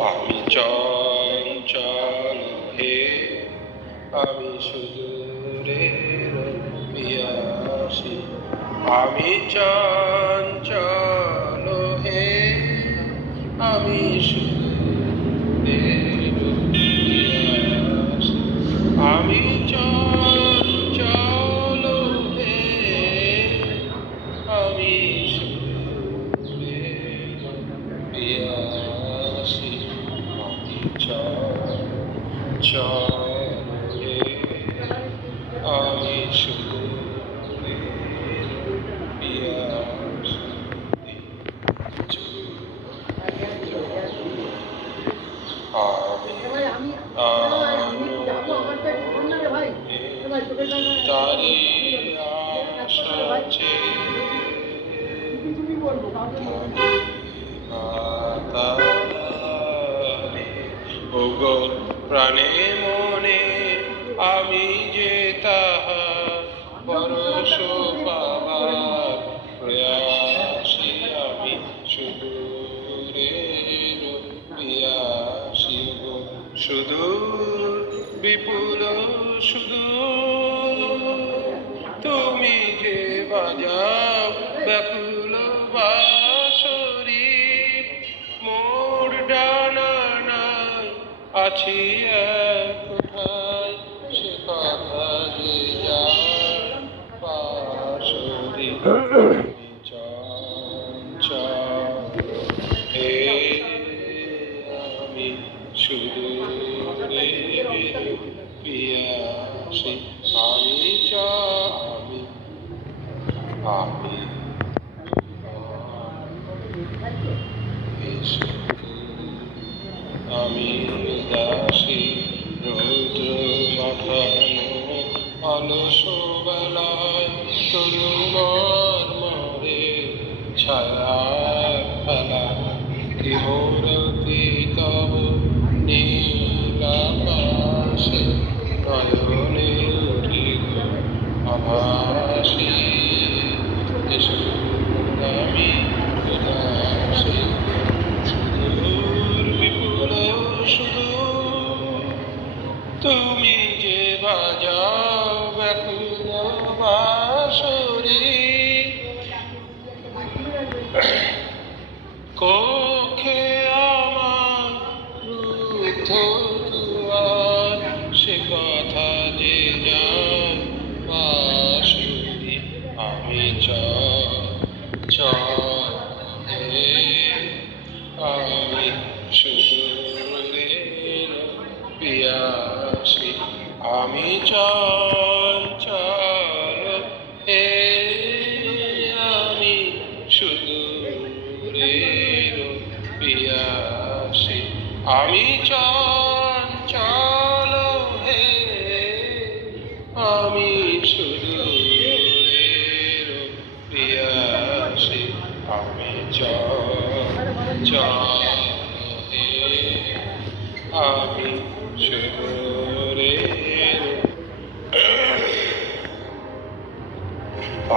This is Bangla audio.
আমি চঞ্চল হে, আমি সুদূরের পিয়াসী। আমি চঞ্চল হে, আমি সুদূরের পিয়াসী। আমি চঞ্চল হে, আমি সুদূরের পিয়াসী। আমি চঞ্চল হে, আমি সুদূরের পিয়াসী। তারি আশা ওগো প্রাণে মনে আমি যে তাহার পরশ পাবার প্রয়াসী। আমি সুদূরের পিয়াসী গো, সুদূর বিপুল সুদূর তুমি যে বাজাও ব্যাকুল বাঁশরি। মোর ডানা নাই আছি এক কোথায়, সে কথা যে যায় বাঁশরি। চঞ্চল হে, আমি সুদূরের পিয়াসী। আমি আমি আমি দাসী রৌদ্র মাখানো অলস বেলায় তরুণর মরে ছায়া ফেলা। কি মূরতি তব নীলাকাশে নয়নে আভাসী। আমি উদাসী সুদূর বিপুল সুদূর তুমি যে বাজাও ব্যাকুল বাঁশরি। কক্ষে আমার রুদ্ধ দুয়ার, সে কথা যে যায় বাঁশরি। আমি চঞ্চল হে, আমি সুদূরের পিয়াসী। আমি চঞ্চল হে, আমি সুদূরের পিয়াসী। আমি চঞ্চল হে, আমি সুদূরের পিয়াসী। আমি চঞ্চল হে, আমি সুদূর